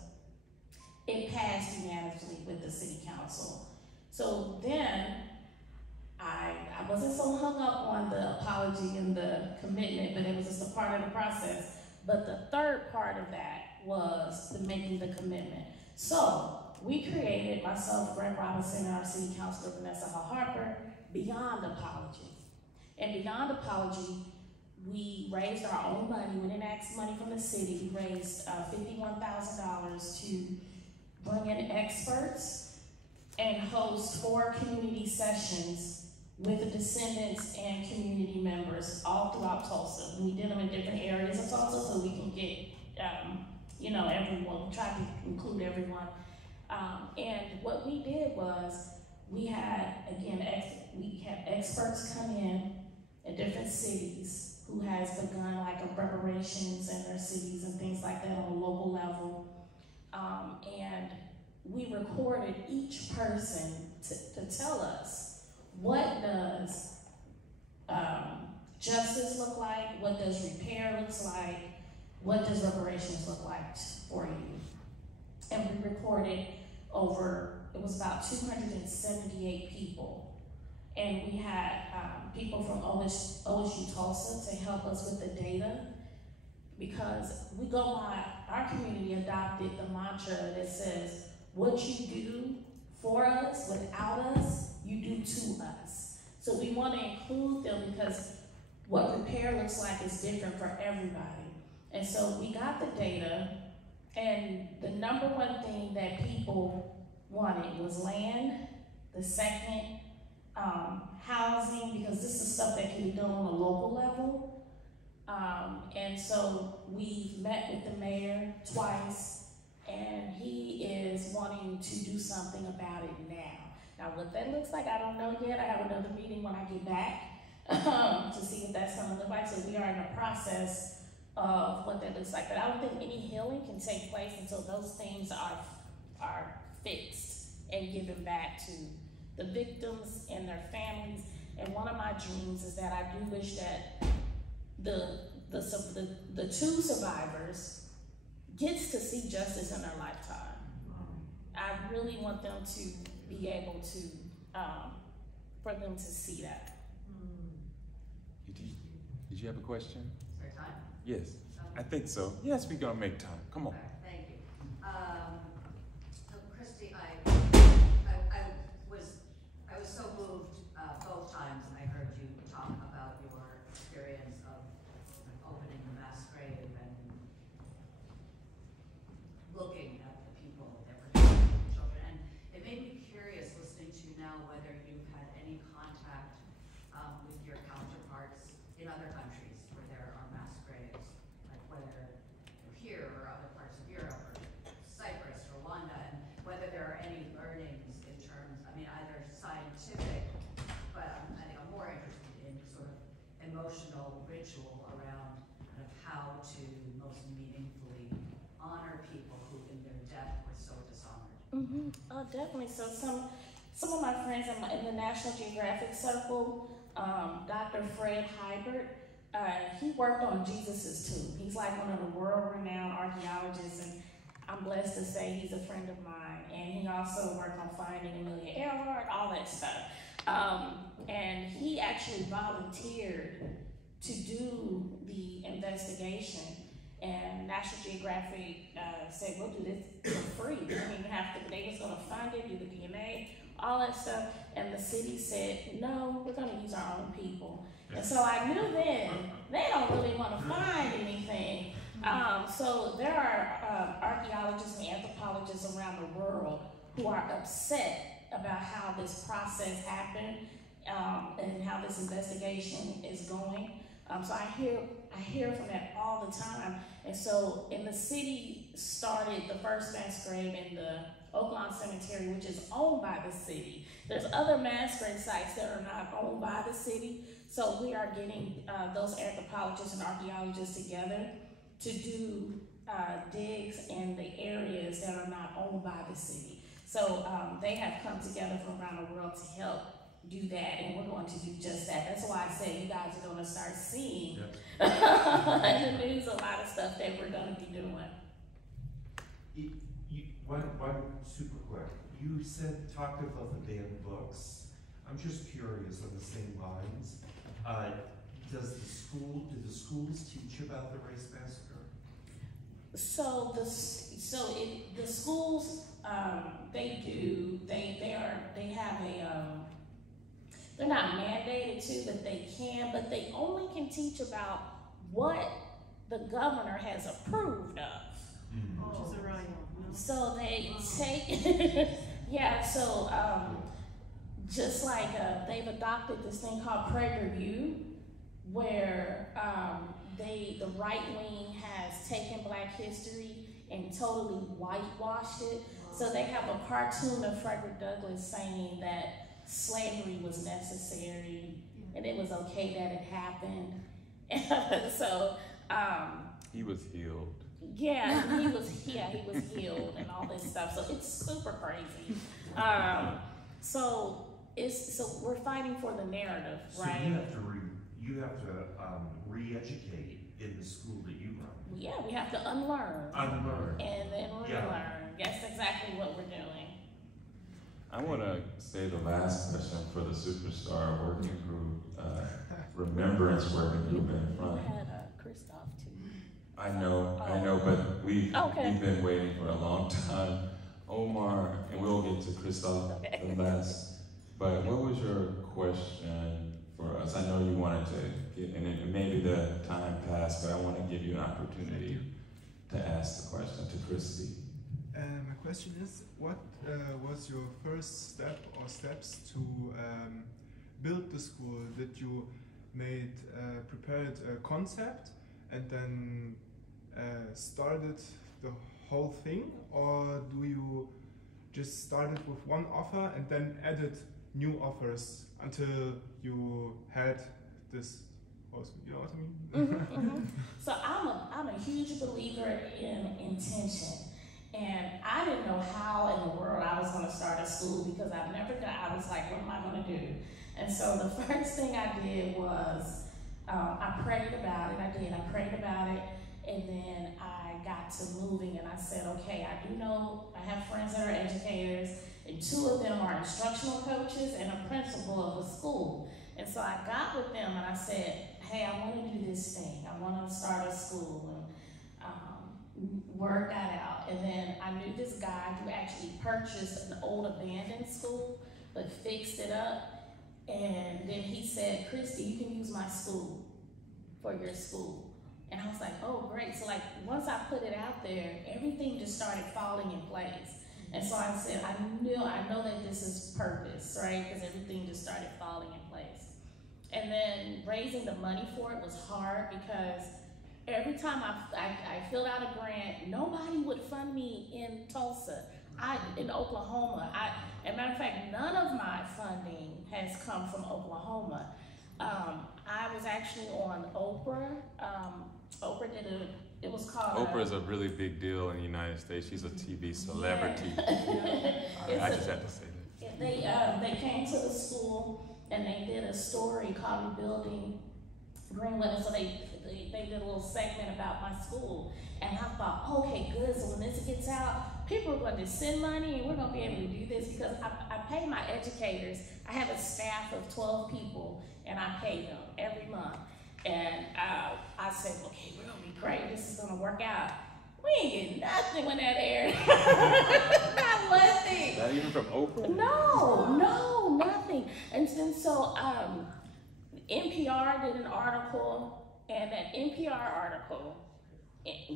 It passed unanimously with the city council. So then, I wasn't so hung up on the apology and the commitment, but it was just a part of the process. But the third part of that was the making the commitment. So we created, myself, Greg Robinson, and our city councilor, Vanessa Harper, Beyond Apology. And Beyond Apology, we raised our own money. We didn't ask money from the city. We raised $51,000 to bring in experts and host 4 community sessions with the descendants and community members all throughout Tulsa. We did them in different areas of Tulsa so we can get, everyone. We tried to include everyone. And what we did was we had, experts come in different cities who has begun like reparations in their cities and things like that on a local level. And we recorded each person to tell us, what does justice look like? What does repair look like? What does reparations look like for you? And we recorded it was about 278 people. And we had people from OSU Tulsa to help us with the data, because we go by our community adopted the mantra that says, what you do for us, without us, you do to us. So we want to include them because what repair looks like is different for everybody. And so we got the data, and the number one thing that people wanted was land. The second, housing, because this is stuff that can be done on a local level. And so we met with the mayor twice, and he is wanting to do something about it now. Now what that looks like, I don't know yet. I have another meeting when I get back to see what that's gonna look like. So we are in the process of what that looks like. But I don't think any healing can take place until those things are fixed and given back to the victims and their families. And one of my dreams is that I do wish that the two survivors gets to see justice in their lifetime. I really want them to be able to, for them to see that. Did you have a question? Is there time? Yes, I think so. Yes, we're gonna make time. Come on. Okay, thank you. So Kristi, I was so moved both times I heard you talk about your experience of opening the mass grave and looking at the people that were the children. And it made me curious listening to you now whether you've had any contact with your counterparts in other countries where there are mass graves, like whether they're here or other parts of Europe or Cyprus, Rwanda, and whether there are any learnings in terms, I mean, either scientific, but I think I'm more interested in sort of emotional ritual around kind of how to most meaningfully honor people who in their death were so dishonored. Oh, definitely. So some of my friends in the National Geographic Circle, Dr. Fred Hybert, he worked on Jesus's tomb. He's like one of the world-renowned archaeologists, and I'm blessed to say he's a friend of mine. And he also worked on finding Amelia Earhart, all that stuff. And he actually volunteered to do the investigation. And National Geographic said, we'll do this for free. We didn't even have to, they was gonna fund it, do the DNA, all that stuff. And the city said, no, we're gonna use our own people. And so I knew then, they don't really wanna find anything. So there are archaeologists and anthropologists around the world who are upset about how this process happened and how this investigation is going. So I hear from that all the time. And so, the city started the first mass grave in the Oaklawn Cemetery, which is owned by the city. There's other mass grave sites that are not owned by the city. So we are getting those anthropologists and archaeologists together to do digs in the areas that are not owned by the city. So they have come together from around the world to help do that, and we're going to do just that. That's why I said you guys are going to start seeing in the news a lot of stuff that we're going to be doing. One super quick. You talked about the banned books. I'm just curious on the same lines. Do the schools teach about the race massacre? So the schools they do. They have a they're not mandated to, but they can. But they only can teach about what the governor has approved of. Which is a riot. So they take, yeah, so just like they've adopted this thing called PragerU, where the right wing has taken Black history and totally whitewashed it. So they have a cartoon of Frederick Douglass saying that slavery was necessary and it was okay that it happened. So he was healed. Yeah, he was healed and all this stuff. So it's super crazy. So we're fighting for the narrative, right? So you have to re-educate in the school that you run. Yeah, we have to unlearn. Unlearn. And then relearn. That's exactly what we're doing. I want to say the last question for the Superstar Working Group, Remembrance Working Group in front. You had Christoph too. I know, but we've been waiting for a long time. Omar, and we'll get to Christoph the last. But what was your question for us? I know you wanted to get, and maybe the time passed, but I want to give you an opportunity to ask the question to Kristi. My question is, what was your first step or steps to build the school? Did you prepared a concept and then started the whole thing, or do you just started with one offer and then added new offers until you had this? You know what I mean? So I'm a huge believer in intention, and I didn't know how in the world I was going to start a school because I've never done. I was like, what am I going to do? And so the first thing I did was I prayed about it. I prayed about it, and then I got to moving, and I said, okay, I do know I have friends that are educators, and 2 of them are instructional coaches and a principal of a school. And so I got with them and I said, hey, I want to do this thing. I want to start a school. And word got out. And then I knew this guy who actually purchased an old abandoned school, but fixed it up. And then he said, Kristi, you can use my school for your school. And I was like, oh, great. So like once I put it out there, everything just started falling in place. And so I said, I know that this is purpose, right? Because everything just started falling in place. And then raising the money for it was hard because every time I filled out a grant, nobody would fund me in Tulsa, in Oklahoma. As a matter of fact, none of my funding has come from Oklahoma. I was actually on Oprah. Oprah did it was called Oprah is a really big deal in the United States. She's a TV celebrity. I just had to say that. They came to the school and they did a story called Rebuilding Greenwood. And so they did a little segment about my school. And I thought, okay, good. So when this gets out, people are going to send money and we're going to be able to do this because I pay my educators. I have a staff of 12 people and I pay them every month. And I said, okay, we're going to be great. This is going to work out. We ain't getting nothing when that aired. Not one thing. Not even from Oprah? No, nothing. And then so NPR did an article, and that NPR article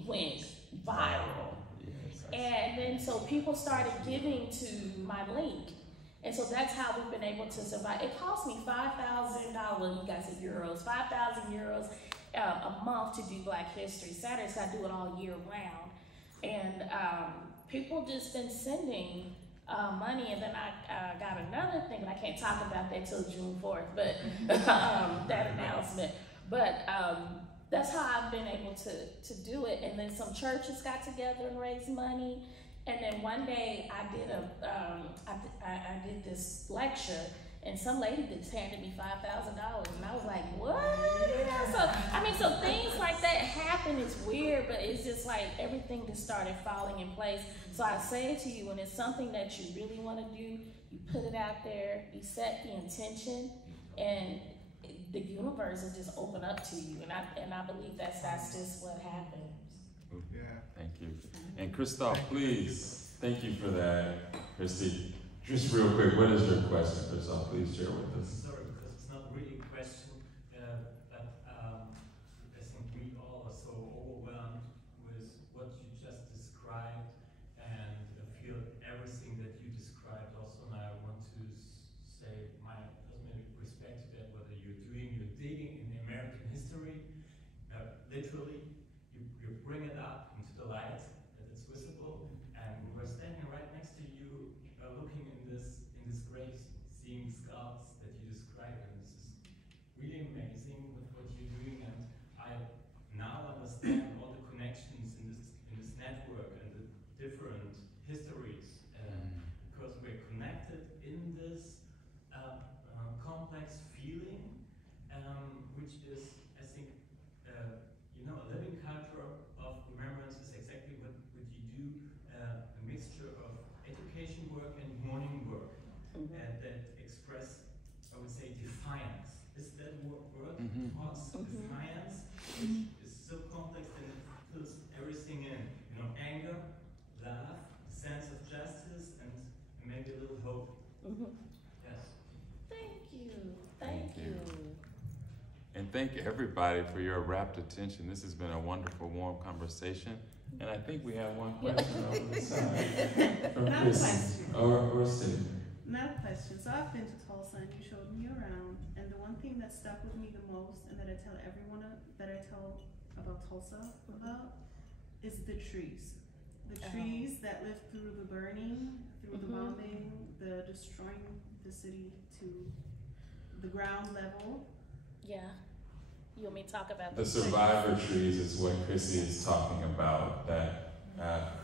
went viral. Yes. And then so people started giving to my link. And so that's how we've been able to survive. It cost me $5,000, you guys said euros, 5,000 euros a month to do Black History Saturdays. I do it all year round. And people just been sending money. And then I got another thing, but I can't talk about that till June 4th, but that announcement. But that's how I've been able to do it. And then some churches got together and raised money. And then one day I did I did this lecture, and some lady just handed me $5,000, and I was like, what? So things like that happen. It's weird, but it's just like everything just started falling in place. So I say to you, when it's something that you really want to do, you put it out there, you set the intention, and the universe will just open up to you. And I believe that's just what happens. Yeah. Thank you. And Christoph, please, thank you for that. Kristi, just real quick, what is your question, Christoph? Please share with us. Sorry, because it's not really a question, but I think we all are so overwhelmed with what you just described, and feel everything that you described also. And I want to say my personal respect to that, whether you're digging in American history, literally, you bring it up into the light, that it's visible, and we were standing right next to you, looking in this graves, seeing skulls that you described, and this is really amazing with what you're doing. And I now understand all the connections in this network and the different histories, because we're connected in this complex feeling, which is, I think, a living culture of remembrance is exactly what you do, a mixture of education work and mourning work, that express, I would say, defiance. Is that word? Mm-hmm. Defiance, which is so complex and it and thank everybody for your rapt attention. This has been a wonderful, warm conversation. And I think we have one question over the side from Chris or Steve. Not a question. So I've been to Tulsa and you showed me around, and the one thing that stuck with me the most and that I tell everyone that I tell about Tulsa about is the trees. The trees that lived through the burning, through the bombing, the destroying the city to the ground level. Yeah. You want me to talk about the survivor trees is what Kristi is talking about, that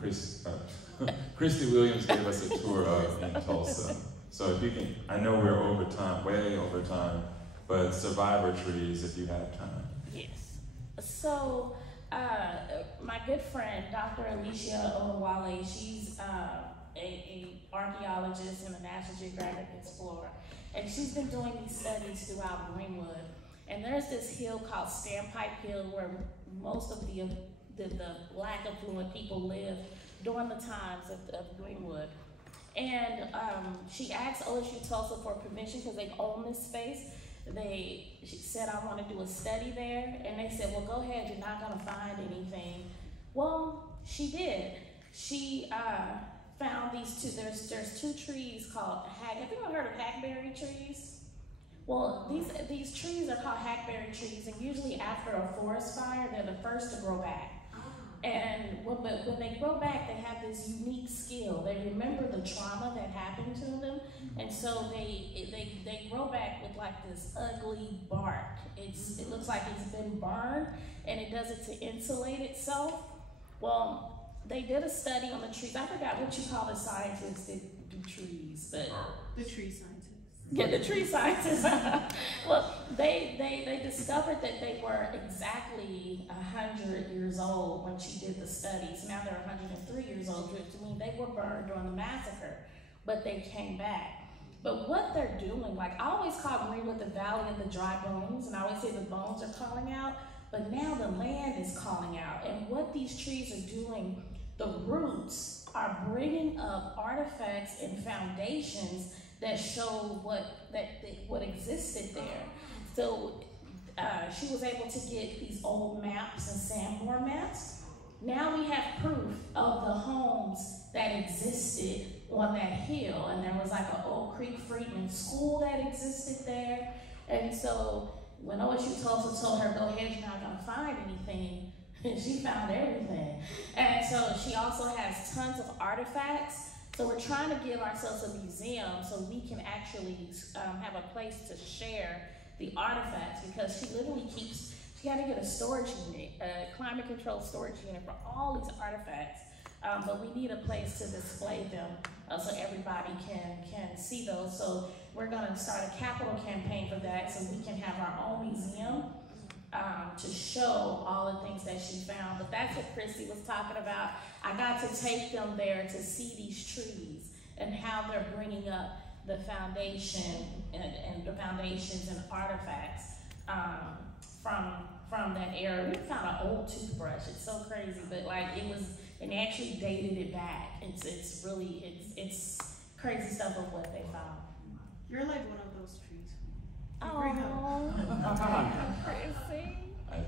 Kristi Williams gave us a tour of in Tulsa. So if you can, I know we're over time, way over time, but survivor trees if you have time. Yes. So my good friend, Dr. Alicia Olawale, she's a archaeologist and a National Geographic explorer. And she's been doing these studies throughout Greenwood. And there's this hill called Standpipe Hill where most of the black affluent people lived during the times of Greenwood. And she asked OSU Tulsa for permission because they own this space. She said, I want to do a study there. And they said, well, go ahead, you're not going to find anything. Well, she did. She found these two, there's two trees called have you ever heard of hackberry trees? Well, these trees are called hackberry trees, and usually after a forest fire, they're the first to grow back. And when they grow back, they have this unique skill. They remember the trauma that happened to them, and so they grow back with like this ugly bark. It looks like it's been burned, and it does it to insulate itself. Well, they did a study on the trees. I forgot what you call the scientists that do trees, but the tree scientists. Yeah, the tree scientists. Well, they discovered that they were exactly 100 years old when she did the studies. Now they're 103 years old, which means they were burned during the massacre, but they came back. But what they're doing, like I always call Greenwood the Valley of the Dry Bones, and I always say the bones are calling out, but now the land is calling out. And what these trees are doing, the roots are bringing up artifacts and foundations that show what existed there. So she was able to get these old maps and Sanborn maps. Now we have proof of the homes that existed on that hill, and there was like an old Creek Freemen school that existed there. And so when OSU Tulsa told her, go ahead, you're not gonna find anything, she found everything. And so she also has tons of artifacts. So we're trying to give ourselves a museum so we can actually have a place to share the artifacts, because she literally she had to get a storage unit, a climate control storage unit for all these artifacts. But we need a place to display them so everybody can see those. So we're gonna start a capital campaign for that so we can have our own museum to show all the things that she found. But that's what Kristi was talking about. I got to take them there to see these trees and how they're bringing up the foundation and the foundations and artifacts from that era. We found an old toothbrush. It's so crazy, but like it was, and they actually dated it back. It's really crazy stuff of what they found. You're like one of those trees. Oh, crazy.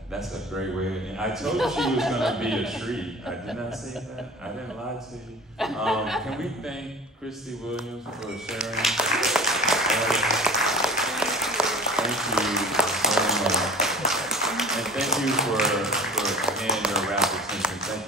That's a great way to end. I told you she was going to be a tree. I did not say that. I didn't lie to you. Can we thank Kristi Williams for sharing? Thank you so much. And thank you for again, your rapt attention. Thank